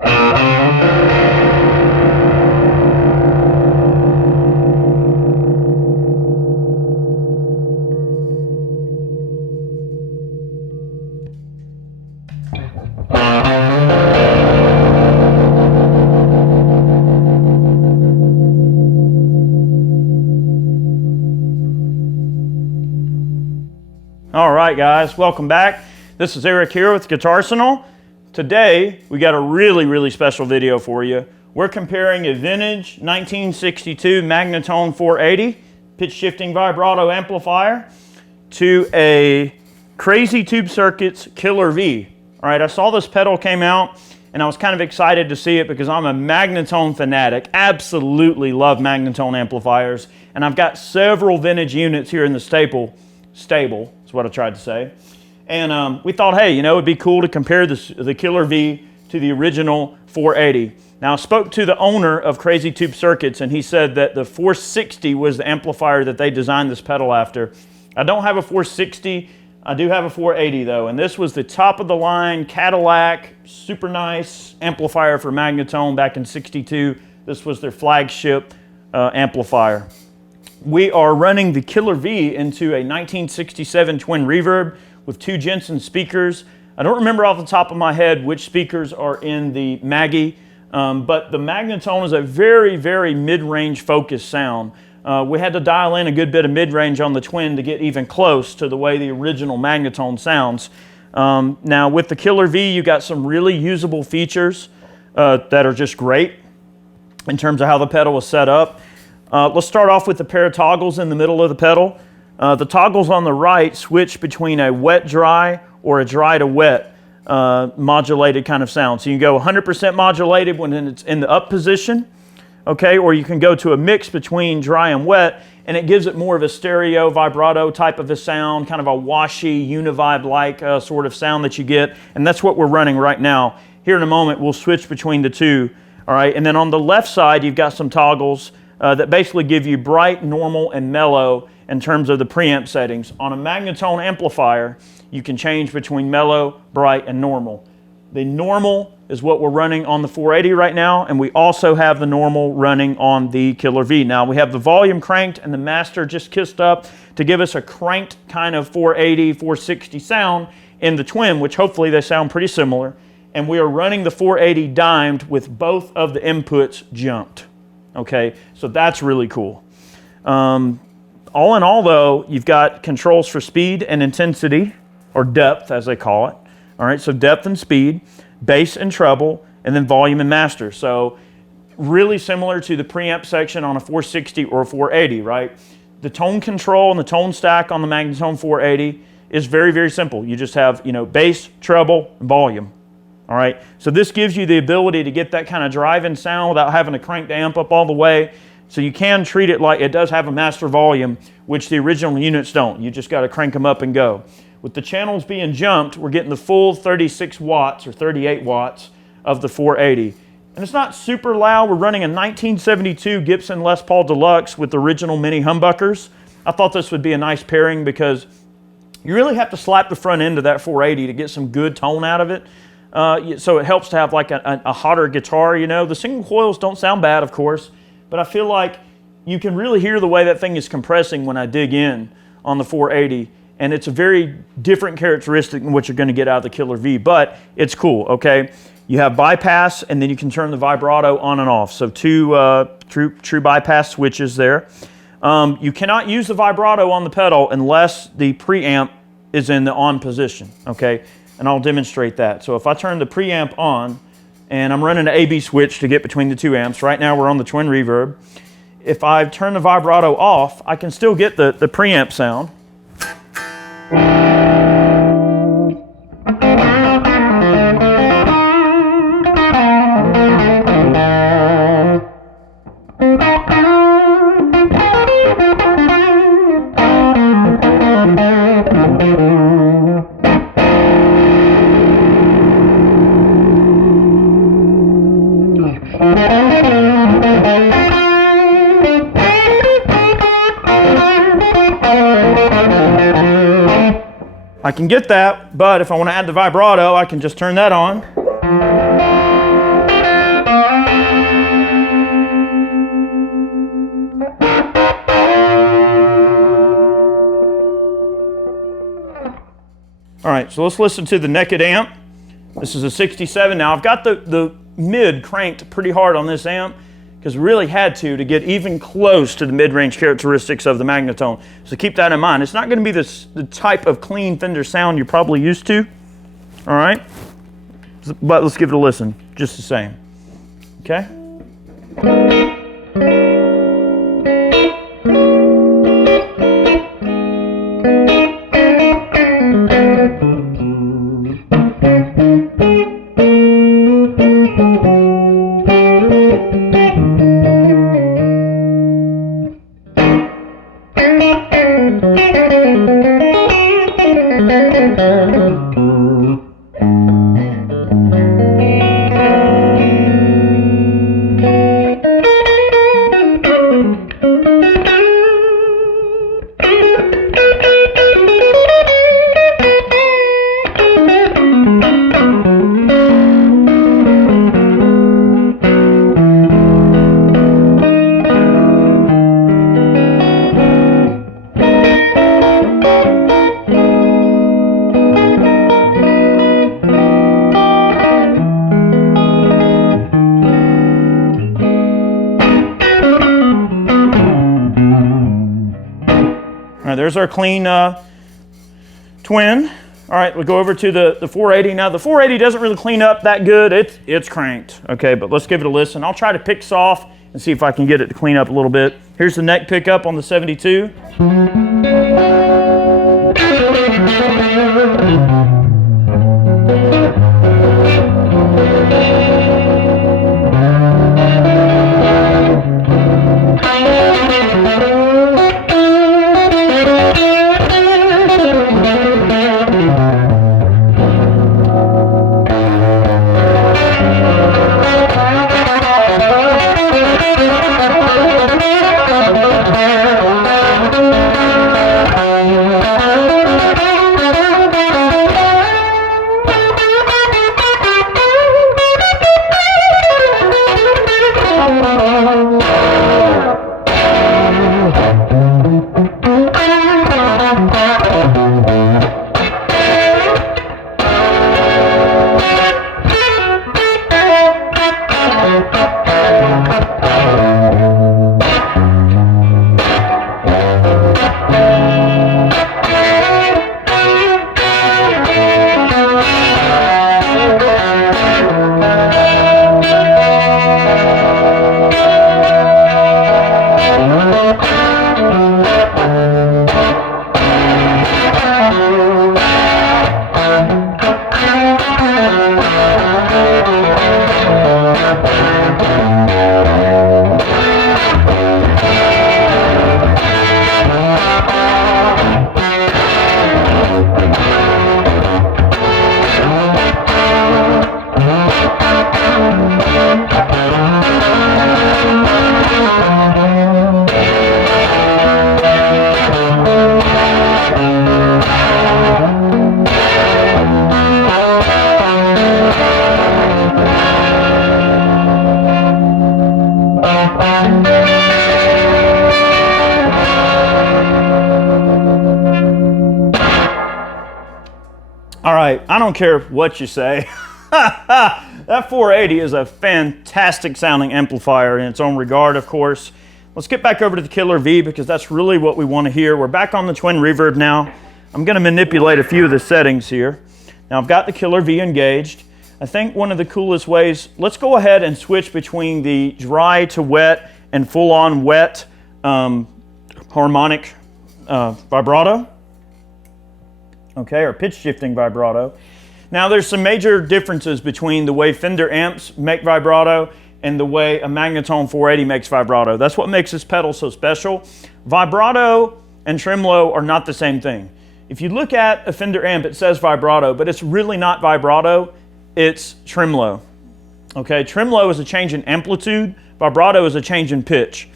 All right, guys, welcome back. This is Eric here with Guitarsenal. Today, we got a really special video for you. We're comparing a vintage 1962 Magnatone 480 pitch shifting vibrato amplifier to a Crazy Tube Circuits Killer V. All right, I saw this pedal came out and I was kind of excited to see it because I'm a Magnatone fanatic. Absolutely love Magnatone amplifiers. And I've got several vintage units here in the stable is what I tried to say. And we thought, hey, you know, it'd be cool to compare the Killer V to the original 480. Now, I spoke to the owner of Crazy Tube Circuits, and he said that the 460 was the amplifier that they designed this pedal after. I don't have a 460. I do have a 480, though, and this was the top-of-the-line Cadillac, super nice amplifier for Magnatone back in '62. This was their flagship amplifier. We are running the Killer V into a 1967 twin reverb with 2 Jensen speakers. I don't remember off the top of my head which speakers are in the Maggie, but the Magnatone is a very mid-range focused sound. We had to dial in a good bit of mid-range on the twin to get even close to the way the original Magnatone sounds. Now with the Killer V, you got some really usable features that are just great in terms of how the pedal was set up. Let's start off with the pair of toggles in the middle of the pedal. The toggles on the right switch between a wet-dry or a dry-to-wet modulated kind of sound. So you can go 100% modulated when it's in the up position, okay, or you can go to a mix between dry and wet, and it gives it more of a stereo vibrato type of a sound, kind of a washy, univibe-like sort of sound that you get, and that's what we're running right now. Here in a moment, we'll switch between the two, all right, and then on the left side, you've got some toggles that basically give you bright, normal, and mellow in terms of the preamp settings. On a Magnatone amplifier, you can change between mellow, bright, and normal. The normal is what we're running on the 480 right now, and we also have the normal running on the Killer V. Now, we have the volume cranked and the master just kissed up to give us a cranked kind of 480, 460 sound in the twin, which hopefully they sound pretty similar. And we are running the 480 dimed with both of the inputs jumped. Okay, so that's really cool. All in all, though, you've got controls for speed and intensity, or depth as they call it. All right, so depth and speed, bass and treble, and then volume and master. So really similar to the preamp section on a 460 or a 480, right? The tone control and the tone stack on the Magnatone 480 is very simple. You just have, you know, bass, treble, and volume. All right, so this gives you the ability to get that kind of drive-in sound without having to crank the amp up all the way. So you can treat it like it does have a master volume, which the original units don't. You just got to crank them up and go. With the channels being jumped, we're getting the full 36 watts or 38 watts of the 480. And it's not super loud. We're running a 1972 Gibson Les Paul Deluxe with original mini humbuckers. I thought this would be a nice pairing because you really have to slap the front end of that 480 to get some good tone out of it. So it helps to have like a hotter guitar, you know. The single coils don't sound bad, of course, but I feel like you can really hear the way that thing is compressing when I dig in on the 480, and it's a very different characteristic than what you're going to get out of the Killer V, but it's cool, okay? You have bypass, and then you can turn the vibrato on and off, so two true bypass switches there. You cannot use the vibrato on the pedal unless the preamp is in the on position, okay? And I'll demonstrate that. So if I turn the preamp on, and I'm running an AB switch to get between the two amps. Right now we're on the twin reverb. If I turn the vibrato off, I can still get the preamp sound. I can get that, but if I want to add the vibrato, I can just turn that on. All right, so let's listen to the naked amp. This is a 67. Now I've got the mid cranked pretty hard on this amp because we really had to get even close to the mid-range characteristics of the Magnatone. So keep that in mind. It's not going to be the type of clean Fender sound you're probably used to. All right, but let's give it a listen, just the same. Okay. All right, there's our clean twin. All right, we'll go over to the 480. Now the 480 doesn't really clean up that good. It's cranked, okay, but let's give it a listen. I'll try to pick soft and see if I can get it to clean up a little bit. Here's the neck pickup on the 72. All right, I don't care what you say. That 480 is a fantastic sounding amplifier in its own regard, of course. Let's get back over to the Killer V because that's really what we want to hear. We're back on the twin reverb now. I'm going to manipulate a few of the settings here. Now I've got the Killer V engaged. I think one of the coolest ways, let's go ahead and switch between the dry to wet and full-on wet harmonic vibrato. Okay, or pitch shifting vibrato. Now there's some major differences between the way Fender amps make vibrato and the way a Magnatone 480 makes vibrato. That's what makes this pedal so special. Vibrato and tremolo are not the same thing. If you look at a Fender amp, it says vibrato, but it's really not vibrato, it's tremolo. Okay, tremolo is a change in amplitude, vibrato is a change in pitch.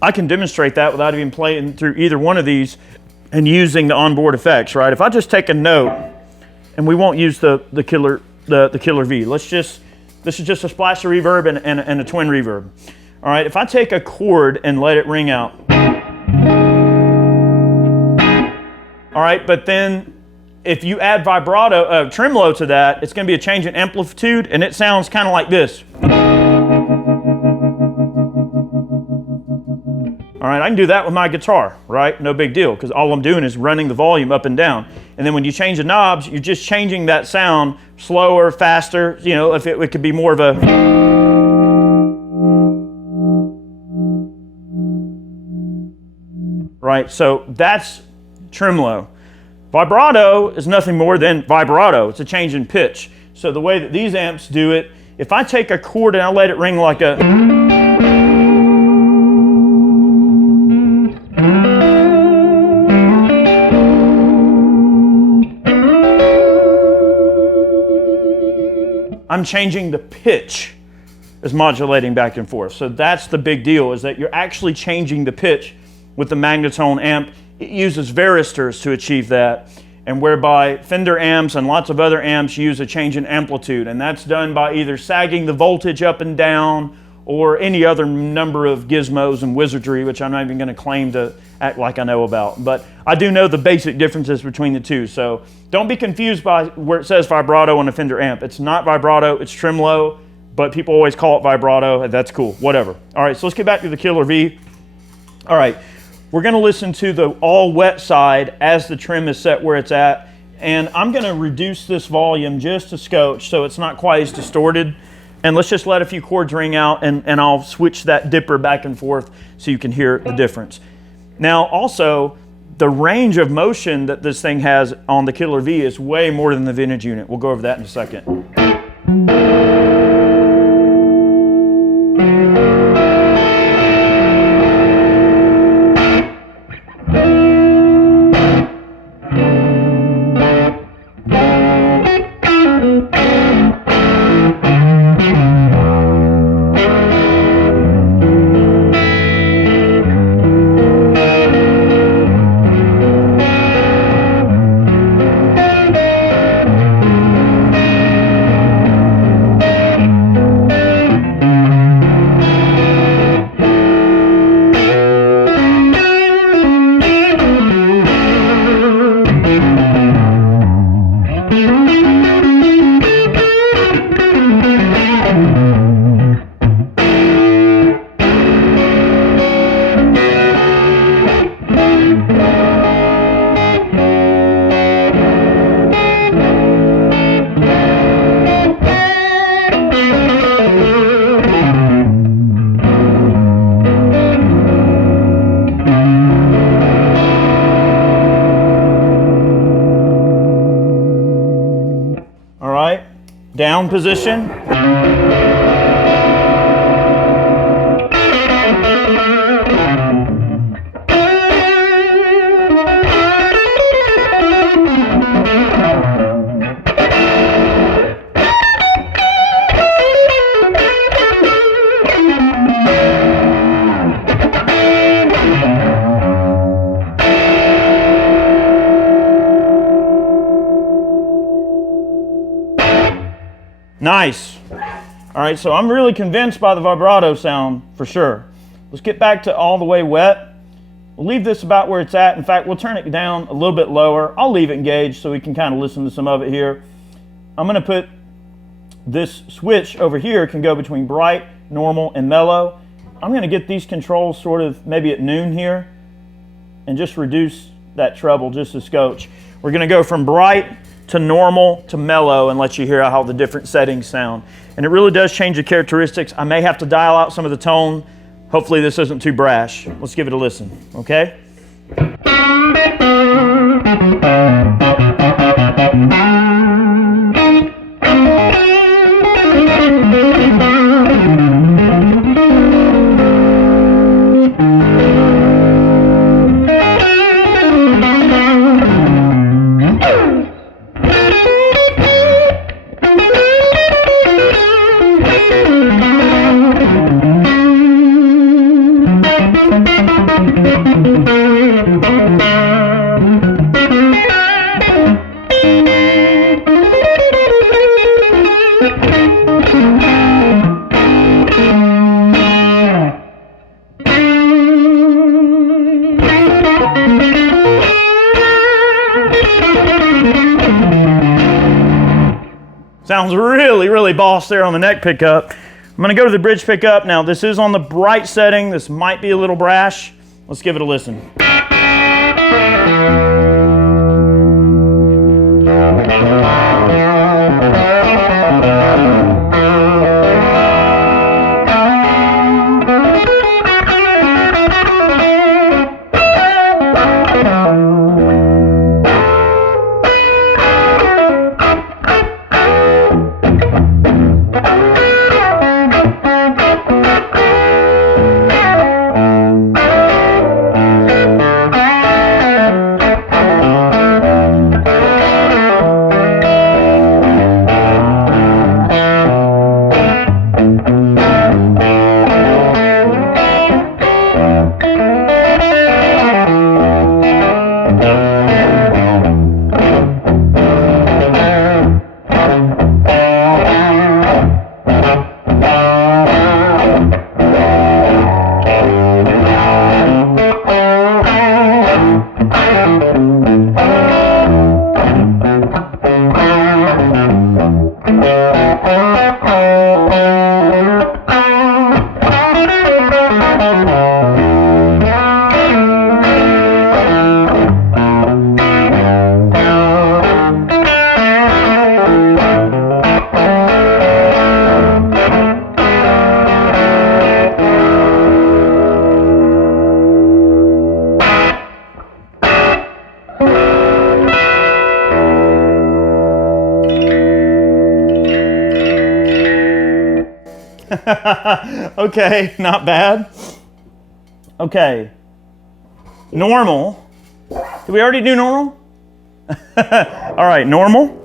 I can demonstrate that without even playing through either one of these and using the onboard effects, right? If I just take a note, and we won't use the Killer V. This is just a splash of reverb and a twin reverb. All right, if I take a chord and let it ring out. All right, but then if you add vibrato, tremolo to that, it's going to be a change in amplitude, and it sounds kind of like this. All right, I can do that with my guitar, right? No big deal, because all I'm doing is running the volume up and down. And then when you change the knobs, you're just changing that sound slower, faster. You know, if it could be more of a... Right, so that's tremolo. Vibrato is nothing more than vibrato. It's a change in pitch. So the way that these amps do it, if I take a chord and I let it ring like a... I'm changing the pitch as modulating back and forth. So that's the big deal, is that you're actually changing the pitch with the Magnatone amp. It uses varistors to achieve that, and whereby Fender amps and lots of other amps use a change in amplitude, and that's done by either sagging the voltage up and down or any other number of gizmos and wizardry, which I'm not even going to claim to act like I know about. But I do know the basic differences between the two, so don't be confused by where it says vibrato on a Fender amp. It's not vibrato, it's tremolo, but people always call it vibrato, and that's cool, whatever. All right, so let's get back to the Killer V. All right, we're going to listen to the all wet side as the trim is set where it's at, and I'm going to reduce this volume just a scotch so it's not quite as distorted. And let's just let a few chords ring out, and I'll switch that dipper back and forth so you can hear the difference. Now also, the range of motion that this thing has on the Killer V is way more than the vintage unit. We'll go over that in a second. Down position. Nice. All right, so I'm really convinced by the vibrato sound for sure. Let's get back to all the way wet. We'll leave this about where it's at. In fact, we'll turn it down a little bit lower. I'll leave it engaged so we can kind of listen to some of it here. I'm going to put this switch over here, can go between bright, normal, and mellow. I'm going to get these controls sort of maybe at noon here and just reduce that treble just a scotch. We're going to go from bright to normal to mellow and let you hear how the different settings sound. And it really does change the characteristics. I may have to dial out some of the tone. Hopefully this isn't too brash. Let's give it a listen, okay? really boss there on the neck pickup. I'm gonna go to the bridge pickup. Now this is on the bright setting. This might be a little brash. Let's give it a listen. Okay, not bad. Okay, normal. Did we already do normal? All right, normal.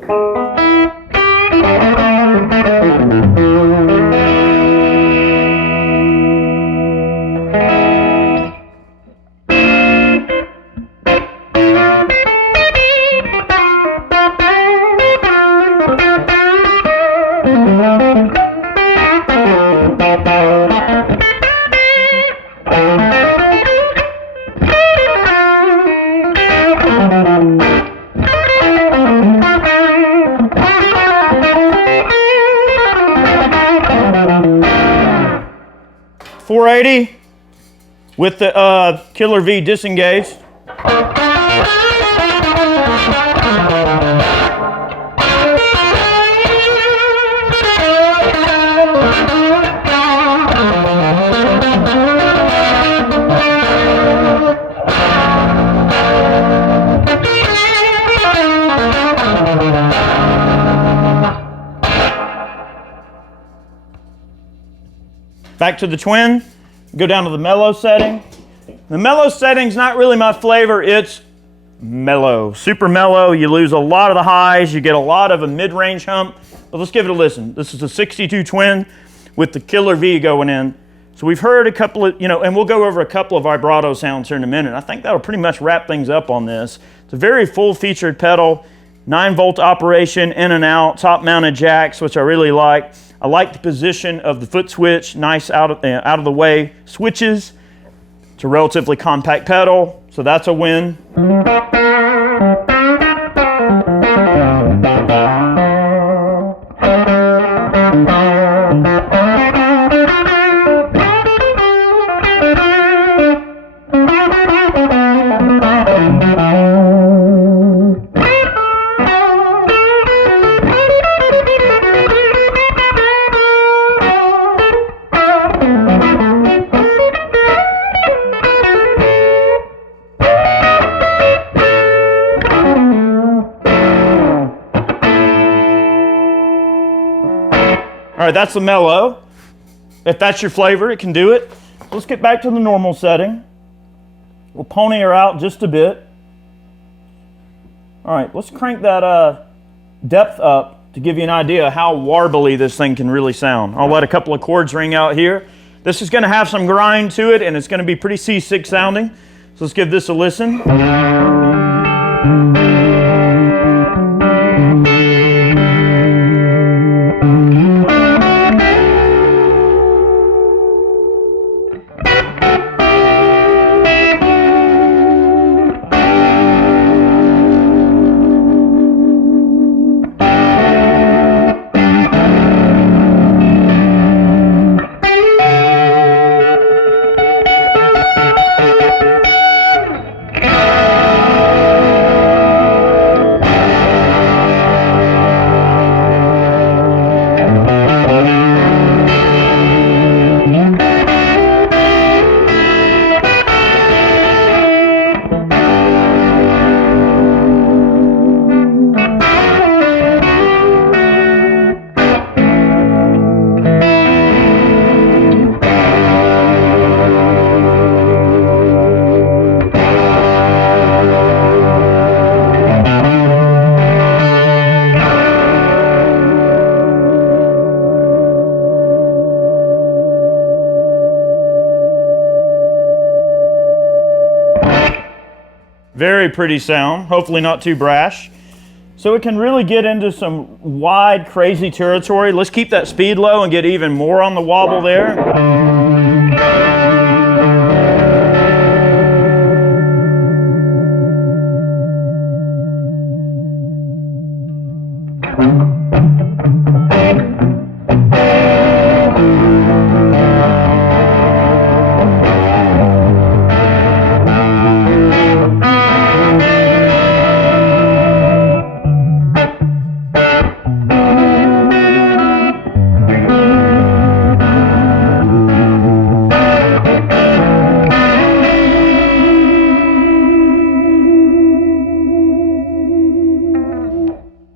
480 with the Killer V disengage. Back to the twin, go down to the mellow setting. The mellow setting's not really my flavor, it's mellow, super mellow. You lose a lot of the highs, you get a lot of a mid-range hump, but let's give it a listen. This is a 62 twin with the Killer V going in. So we've heard a couple of, and we'll go over a couple of vibrato sounds here in a minute. I think that'll pretty much wrap things up on this. It's a very full-featured pedal, 9-volt operation, in and out, top-mounted jacks, which I really like. I like the position of the foot switch, nice out of the way switches. It's a relatively compact pedal, so that's a win. All right, that's the mellow. If that's your flavor, it can do it. Let's get back to the normal setting. We'll pony her out just a bit. All right, let's crank that depth up to give you an idea of how warbly this thing can really sound. I'll let a couple of chords ring out here. This is gonna have some grind to it, and it's gonna be pretty C6 sounding. So let's give this a listen. Very pretty sound, hopefully not too brash. So it can really get into some wide, crazy territory. Let's keep that speed low and get even more on the wobble there.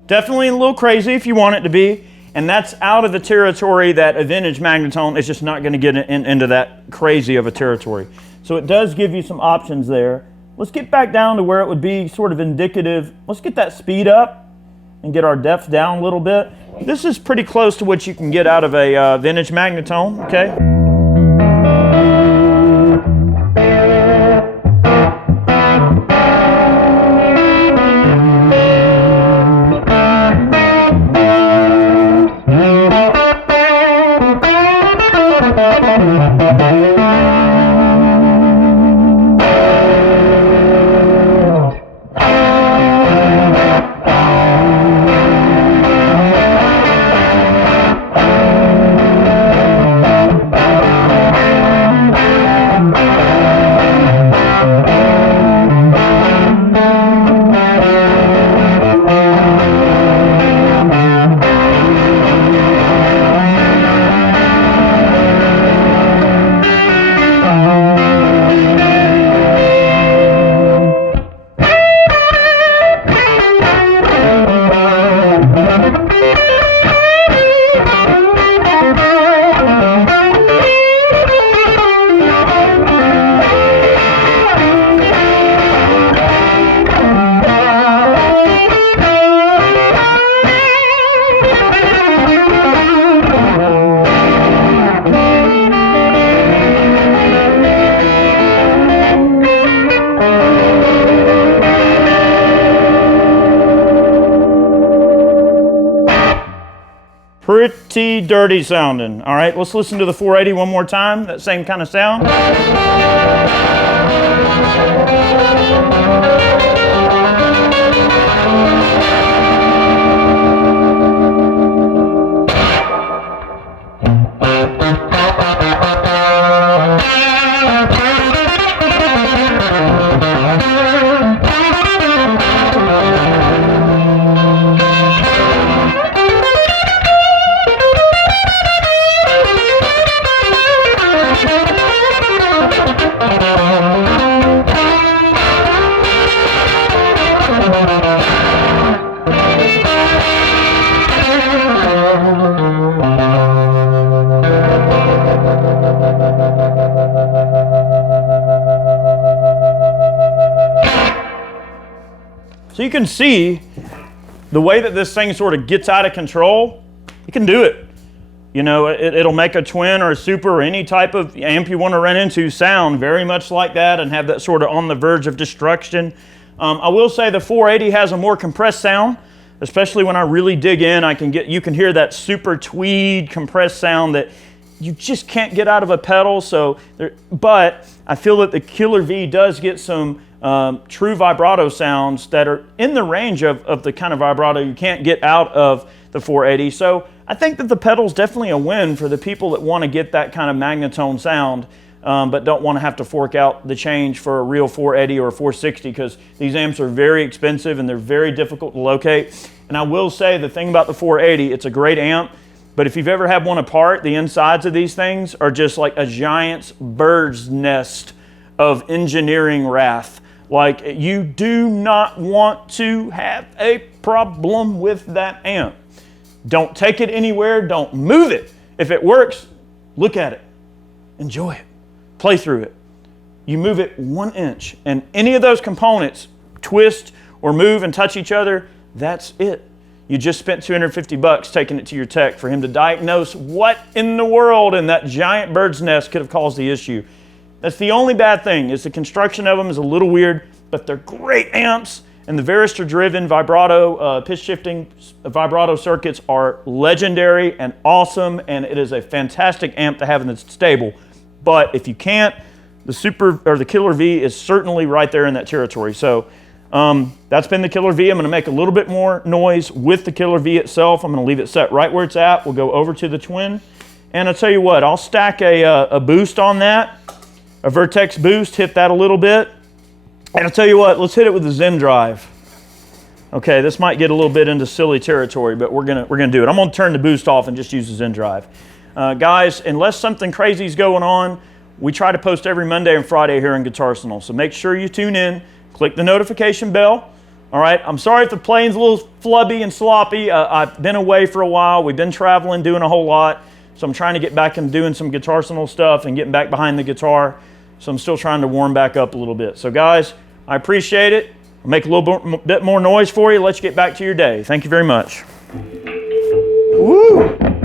Definitely a little crazy if you want it to be, and that's out of the territory that a vintage Magnatone is just not going to get into that crazy of a territory. So it does give you some options there. Let's get back down to where it would be sort of indicative. Let's get that speed up and get our depth down a little bit. This is pretty close to what you can get out of a vintage Magnatone, okay? Pretty dirty sounding. All right, let's listen to the 480 one more time, that same kind of sound. So you can see the way that this thing sort of gets out of control, you can do it. You know, it'll make a twin or a super or any type of amp you want to run into sound very much like that and have that sort of on the verge of destruction. I will say the 480 has a more compressed sound, especially when I really dig in. You can hear that super tweed compressed sound that you just can't get out of a pedal. But I feel that the Killer V does get some true vibrato sounds that are in the range of the kind of vibrato you can't get out of the 480. So I think that the pedal's definitely a win for the people that want to get that kind of Magnatone sound, but don't want to have to fork out the change for a real 480 or a 460, because these amps are very expensive and they're very difficult to locate. And I will say the thing about the 480, it's a great amp, but if you've ever had one apart, the insides of these things are just like a giant's bird's nest of engineering wrath. Like, you do not want to have a problem with that amp. Don't take it anywhere, don't move it. If it works, look at it, enjoy it, play through it. You move it 1 inch and any of those components twist or move and touch each other, that's it. You just spent $250 taking it to your tech for him to diagnose what in the world in that giant bird's nest could have caused the issue. That's the only bad thing, is the construction of them is a little weird. but they're great amps. And the varistor-driven vibrato, pitch shifting vibrato circuits are legendary and awesome, and it is a fantastic amp to have in the stable. But if you can't, the Killer V is certainly right there in that territory. So that's been the Killer V. I'm going to make a little bit more noise with the Killer V itself. I'm going to leave it set right where it's at. We'll go over to the Twin, and I'll tell you what, I'll stack a boost on that, a Vertex boost, hit that a little bit. And I'll tell you what, let's hit it with the Zen drive. Okay, this might get a little bit into silly territory, but we're gonna do it. I'm gonna turn the boost off and just use the Zen drive. Guys, unless something crazy is going on, we try to post every Monday and Friday here in Guitarsenal. So make sure you tune in, click the notification bell. All right, I'm sorry if the playing's a little flubby and sloppy. I've been away for a while. We've been traveling, doing a whole lot. So I'm trying to get back and doing some Guitarsenal stuff and getting back behind the guitar. So I'm still trying to warm back up a little bit. So guys, I appreciate it. I'll make a little bit more noise for you. Let's get back to your day. Thank you very much. Woo!